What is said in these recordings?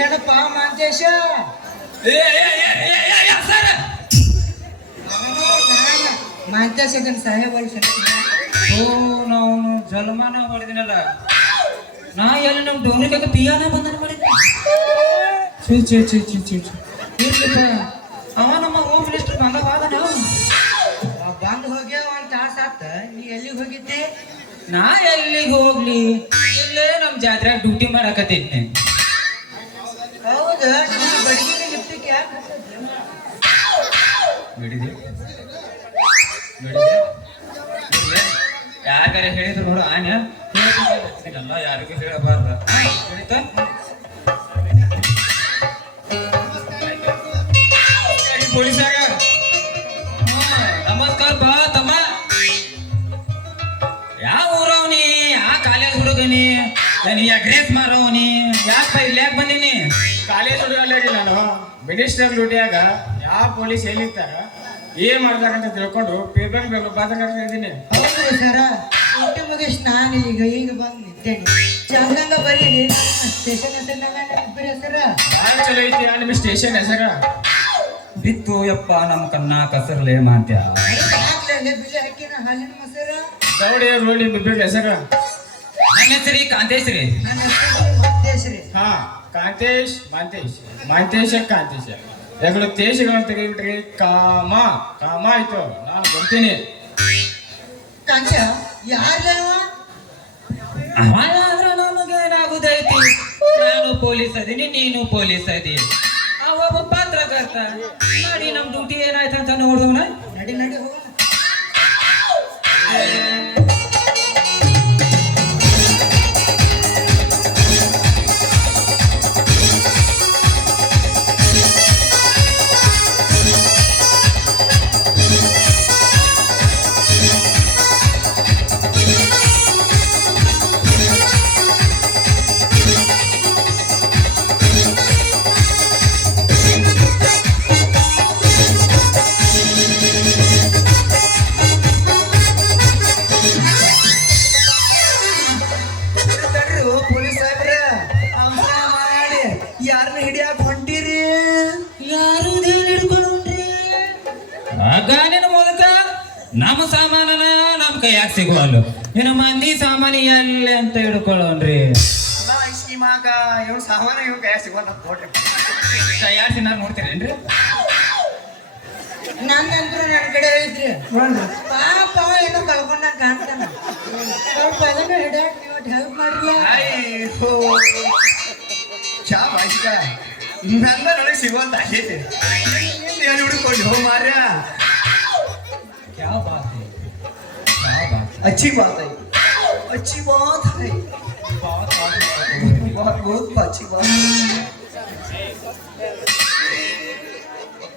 ಏನಪ್ಪ ಮಾಂತೇಶ ಮಾಂತೇಶ ಇದನ್ ಸಾಹೇಬ್ ಓ ನಾವು ಜಲಮಾನ ಮಾಡಿದಿನಲ್ಲ ನಾ ಎಲ್ಲಿ ನಮ್ ಡೋಂಗ್ರಿಕಾಗ ಪಿಯಾನ ಬಂದನ ಮಾಡಿದ್ದೆ ಇರ್ಲಿಪ್ಪ ಅವ ನಮ್ಮ ಹೋಮ್ ಮಿನಿಸ್ಟರ್ ಬಂದವಾದ ನಾವು ಬಂದ್ ಹೋಗ್ಯ ಒಂದ್ ತಾಸ ಆತ ನೀ ಎಲ್ಲಿಗೆ ಹೋಗಿದ್ದೆ ನಾ ಎಲ್ಲಿಗೆ ಹೋಗ್ಲಿ ಇಲ್ಲೇ ನಮ್ ಜಾತ್ರೆ ಡ್ಯೂಟಿ ಮಾಡಕತ್ತಿದ್ನೆ ಹೌದಾ ನೀನು ಬಡಗಿನ ಲಿಫ್ಟಿಗೆ ಯಾಕೆ ಯಾರಿಗಾರ ಹೇಳಿದ್ರು ನೋಡು ಆನ್ಯ ಹೇಳ್ತಿದ್ದಲ್ಲ ಯಾರಿಗೂ ಹೇಳಬಾರ್ದ ಹೇಳಿತ ಪೊಲೀಸಾಗ ನಮಸ್ಕಾರ ಬಾ ತಮ್ಮ ಯಾವ ಊರವನಿ ಯಾವ ಕಾಲೇಜ್ ಹುಡುಗನಿ ನಾನು ಅಗ್ರೆಸ್ ಮಾರವನಿ ಯಾಕ ಇಲ್ಲಿ ಯಾಕೆ ಬಂದೀನಿ ಕಾಲೇಜ್ ಹುಡುಗಲ್ಲ ನಾನು ಮಿನಿಸ್ಟರ್ ಡ್ಯೂಟಿಯಾಗ ಯಾವ ಪೊಲೀಸ್ ಎಲ್ಲಿರ್ತಾರ ಏನ್ ಮಾಡ್ತಾರಂತ ತಿಳ್ಕೊಂಡು ಪೇಪರ್ ಬಾದಂಗ ಇದ್ದೀನಿ. ಹೌದು ಸರ ಊಟಿ ಮುಗಿಸ್ ನಾನು ಈಗ ಬಂದು ನಿಂತೇನೆ ಚಂದಂಗ ಬರೀರಿ ಸ್ಟೇಷನ್ ಹೆಸರ ಭಾಳ ಚಲೋ ಐತಿ ನಿಮ್ಮ ಸ್ಟೇಷನ್ ಹೆಸರ ಬಿತ್ತು ಯಪ್ಪ ನಮ್ಮ ಕನ್ನ ಕಸರ್ಲೆ ಮಾತ್ಯ ಬೀಜ ಹಾಕಿನ ಹಾಲಿನ ಮೊಸರ ದೌಡಿ ರೋಡಿ ಬಿಬ್ಬಿ ಹೆಸರ ನನ್ನ ಹೆಸರಿ ಕಾಂತೇಶ್ ರೀ ನನ್ನ ಹೆಸರು ಮಾಂತೇಶ್ ರೀ ಹಾ ಕಾಂತೇಶ್ ಮಾಂತೇಶ ಕಾಂತೇಶ ಯಾಕಂದ್ರೆ ತೇಶಗಳನ್ನು ತೆಗಿಬಿಟ್ರಿ ಕಾಮ ಆಯ್ತು ನಾನು ಬರ್ತೀನಿ. ಕಾಂಚ ಯಾರ್ಲವ ಅವಾಗಾದ್ರ ನಮಗೇನಾಗುದೈತಿ ನಾನು ಪೊಲೀಸ್ ಅದೀನಿ ನೀನು ಪೊಲೀಸ್ ಅದಿ ಒಬ್ಬ ಪಾತ್ರಕರ್ತ ನೋಡಿ ನಮ್ ಡ್ಯೂಟಿ ಏನಾಯ್ತು ಅಂತ ನೋಡ್ದವನ ನಡಿ ಹೋಗೋಣ ಗಾನಿನ ಮೂಲಕ ನಮ್ಮ ಸಾಮಾನನ ನಮ್ ಕೈಯಾಗ ಸಿಗುವಲ್ಲ ಇನ್ನು ಮಂದಿ ಸಾಮಾನು ಎಲ್ಲಿ ಅಂತ ಹಿಡ್ಕೊಳ್ಳೋನ್ರಿ ತಯಾರಿಸಿನಾರ ನೋಡ್ತೀರೇನ್ರಿ ನಂದಂದ್ರು ನನ್ನ ಕಡೆ ಐತ್ರಿ ಪಾಪ ಅವ ಏನೋ ಕಳ್ಕೊಂಡಂಗ ಕಾಣ್ತಾನ ಸ್ವಲ್ಪ ಅದನ್ನ ಹಿಡಿಯಾಕ ನೀವು ಹೆಲ್ಪ್ ಮಾಡ್ರಿ ಚಾ ಬಾಯ್ಸಿಕ ನನ್ನ ನನಗೆ ಸಿಗುವಂತ ಆಗೈತಿ ಏನು ಹುಡುಕೊಂಡು ಹೋಗಿ ಮಾರ್ಯ क्या बात है क्या बात अच्छी बात है बहुत अच्छी बात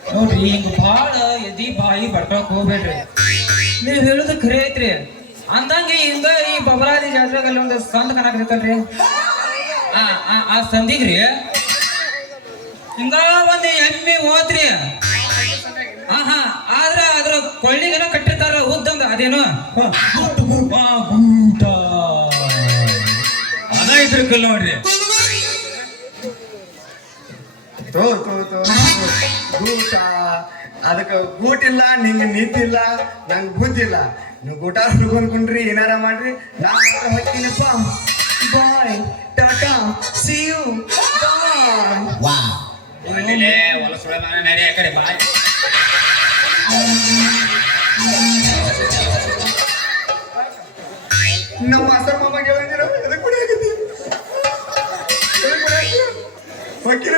ನೋಡ್ರಿ ಹಿಂಗ ಬಾಳ ಎದಿ ಬಾಯಿ ಬಡ್ಕೊಳಕ್ ಹೋಗ್ಬೇಡ್ರಿ ನೀವ್ ಹೇಳುದು ಖರೆ ಐತ್ರಿ ಅಂದಂಗೆ ಹಿಂಗ ಈ ಬಬಲಾದಿ ಜಾತ್ರೆಗಲ್ಲಿ ಒಂದು ಸಂದ ಕನಾಕತ್ತಲ್ರಿ ಆ ಸಂದಿಗ್ರಿ ಹಿಂಗ ಒಂದು ಎಮ್ಮೆ ಹೋತ್ರಿ ಹಾ ಆದ್ರ ಅದ್ರ ಕೊಳ್ಳಿಗೆಲ್ಲ ಕಟ್ಟಿರ್ತಾರ ಉದ್ದಂಗ ಅದೇನು ಗೂಟ ಅದ ಇದ್ರಕಲ್ ನೋಡ್ರಿ ಗೂಟ ಅದಕ್ಕೆ ಗೂಟಿಲ್ಲ ನಿಂಗೆ ನಿಂತಿಲ್ಲ ನಂಗೆ ಬುದ್ಧಿಲ್ಲ ನೀವು ಗೂಟ ಹುಡ್ಕೊಂಡ್ರಿ ಏನಾರ ಮಾಡ್ರಿ ನಾನು ಹೋಗ್ತೀನಿಪ್ಪ ಬಾಯ್ ಟಾಟಾ ಸಿ ಯು ಹೊಲಸುಳ ನಡಿ ಆ ಕಡೆ ಬಾಯ್ ನಮ್ಮ ಮಾಸ್ತರ್ ಮಾಮಗೆ ಹೇಳಿದಿರ ಎದಕ್ಕೆ ಕೂಡ ಆಗತ್ತಿ ವಕೀಲ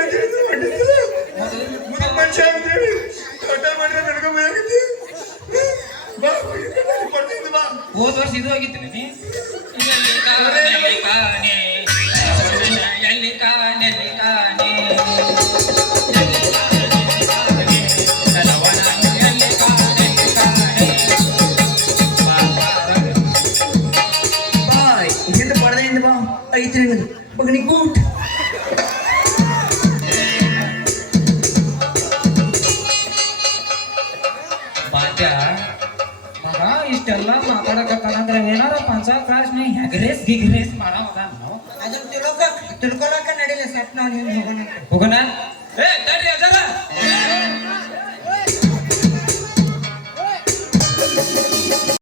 ಮುದುಕ ಮನುಷ್ಯ ಆಗಿದ್ದೀರಿ ಊಟ ಮಾಡಿದ್ರೆ ನಡ್ಕೊಂಬಾಗತ್ತಿ ಬಾ ಹೋದ ವರ್ಷ ಇದು ಆಗಿತ್ತು ನೀ ಎಲ್ಲಿ ಕಾನೆ ಐತ್ರಿ ಮಗನಿ ಗೂಟ್ ಬಾತ್ಯ ಮಗ ಇಷ್ಟೆಲ್ಲ ಮಾತಾಡಕತ್ತಾನಂದ್ರ ಏನಾರ ಪಂಚಾಯತ್ ಕ್ಲಾಸ್ ನೀ ಹೆಗ್ರೇಸ್ ಗಿಗ್ರೇಸ್ ಮಾಡಾವದ ನಾವು ಅದನ್ನ ತಿಳ್ಕೊಳಕ ನಡಿಲ್ಲ ಸಟ್ ನಾವು ಹಿಂಗೆ ಹೋಗೋಣ ಹೋಗೋಣ ಏ ತಡ್ರಿ ಅಜಾರ